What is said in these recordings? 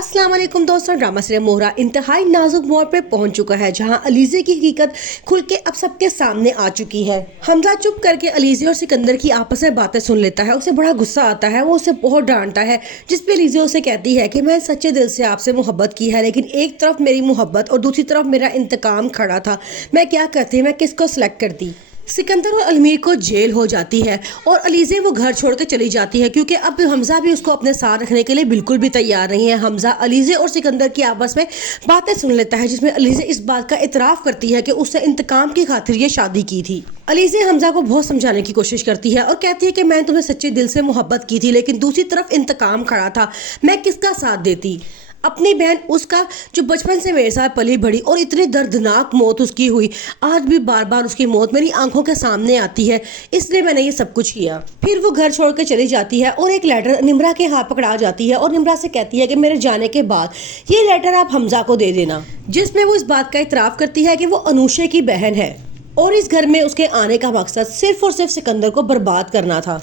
अस्सलाम वालेकुम दोस्तों, ड्रामा सीरियल मोहरा इंतहाई नाजुक मोड़ पे पहुंच चुका है, जहां अलीज़े की हकीकत खुल के अब सबके सामने आ चुकी है। हमजा चुप करके अलीज़े और सिकंदर की आपस में बातें सुन लेता है। उसे बड़ा गुस्सा आता है, वो उसे बहुत डांटता है, जिस पे अलीज़े उसे कहती है कि मैं सच्चे दिल से आपसे मोहब्बत की है, लेकिन एक तरफ मेरी मोहब्बत और दूसरी तरफ मेरा इंतकाम खड़ा था। मैं क्या करती, मैं किसको सिलेक्ट करती। सिकंदर और अलमीर को जेल हो जाती है और अलीज़े वो घर छोड़ के चली जाती है, क्योंकि अब हमजा भी उसको अपने साथ रखने के लिए बिल्कुल भी तैयार नहीं है। हमजा अलीज़े और सिकंदर की आपस में बातें सुन लेता है, जिसमें अलीज़े इस बात का इतराफ़ करती है कि उससे इंतकाम की खातिर ये शादी की थी। अलीज़े हमजा को बहुत समझाने की कोशिश करती है और कहती है कि मैं तुम्हें सच्चे दिल से मोहब्बत की थी, लेकिन दूसरी तरफ इंतकाम खड़ा था, मैं किसका साथ देती। अपनी बहन उसका जो बचपन से मेरे साथ पली बढ़ी और इतनी दर्दनाक मौत उसकी हुई, आज भी बार बार उसकी मौत मेरी आंखों के सामने आती है, इसलिए मैंने ये सब कुछ किया। फिर वो घर छोड़ के चली जाती है और एक लेटर निम्रा के हाथ पकड़ा जाती है और निम्रा से कहती है कि मेरे जाने के बाद ये लेटर आप हमजा को दे देना, जिसमें वो इस बात का इतराफ़ करती है कि वो अनूशे की बहन है और इस घर में उसके आने का मकसद सिर्फ और सिर्फ सिकंदर को बर्बाद करना था।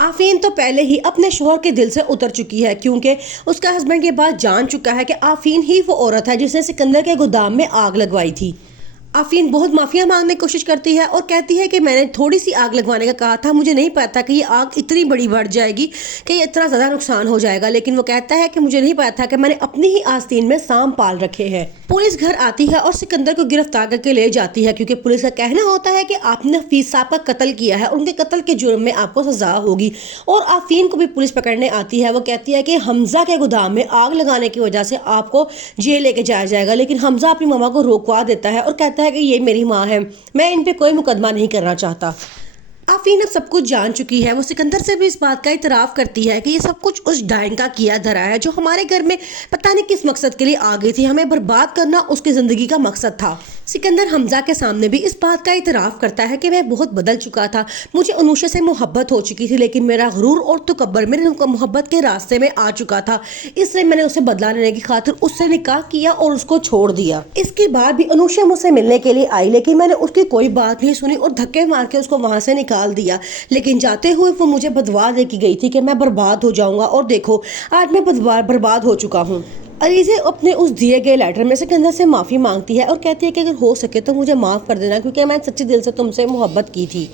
आफीन तो पहले ही अपने शोहर के दिल से उतर चुकी है, क्योंकि उसका हस्बैंड ये बात जान चुका है कि आफीन ही वो औरत है जिसने सिकंदर के गोदाम में आग लगवाई थी। आफीन बहुत माफिया मांगने की कोशिश करती है और कहती है कि मैंने थोड़ी सी आग लगवाने का कहा था, मुझे नहीं पता कि ये आग इतनी बड़ी बढ़ जाएगी कि ये इतना ज़्यादा नुकसान हो जाएगा। लेकिन वो कहता है कि मुझे नहीं पता था कि मैंने अपनी ही आस्तीन में सांप पाल रखे हैं। पुलिस घर आती है और सिकंदर को गिरफ्तार करके ले जाती है, क्योंकि पुलिस का कहना होता है कि आपने हफीज साहब का कत्ल किया है और उनके कत्ल के जुर्म में आपको सजा होगी। और आफीन को भी पुलिस पकड़ने आती है। वो कहती है कि हमजा के गोदाम में आग लगाने की वजह से आपको जेल लेके जाया जाएगा, लेकिन हमजा अपनी मामा को रोकवा देता है और कहता है कि ये मेरी माँ है, मैं इन पे कोई मुकदमा नहीं करना चाहता। आफीन अब सब कुछ जान चुकी है। वो सिकंदर से भी इस बात का इतराफ़ करती है कि ये सब कुछ उस डायन का किया धरा है, जो हमारे घर में पता नहीं किस मकसद के लिए आ गई थी, हमें बर्बाद करना उसकी ज़िंदगी का मकसद था। सिकंदर हमजा के सामने भी इस बात का इतराफ़ करता है कि मैं बहुत बदल चुका था, मुझे अनूशा से मोहब्बत हो चुकी थी, लेकिन मेरा गुरूर और तकब्बर मेरे मोहब्बत के रास्ते में आ चुका था, इसलिए मैंने उसे बदला लेने की खातिर उससे निकाह किया और उसको छोड़ दिया। इसके बाद भी अनूशा मुझसे मिलने के लिए आई, लेकिन मैंने उसकी कोई बात नहीं सुनी और धक्के मार के उसको वहाँ से निकाल दिया। लेकिन जाते हुए वो मुझे बदवा दे के गई थी कि मैं बर्बाद हो जाऊंगा, और देखो आज मैं बर्बाद हो चुका हूँ। अलीज़े अपने उस दिए गए लेटर में सिकंदर से माफ़ी मांगती है और कहती है कि अगर हो सके तो मुझे माफ़ कर देना, क्योंकि मैं सच्चे दिल से तुमसे मोहब्बत की थी।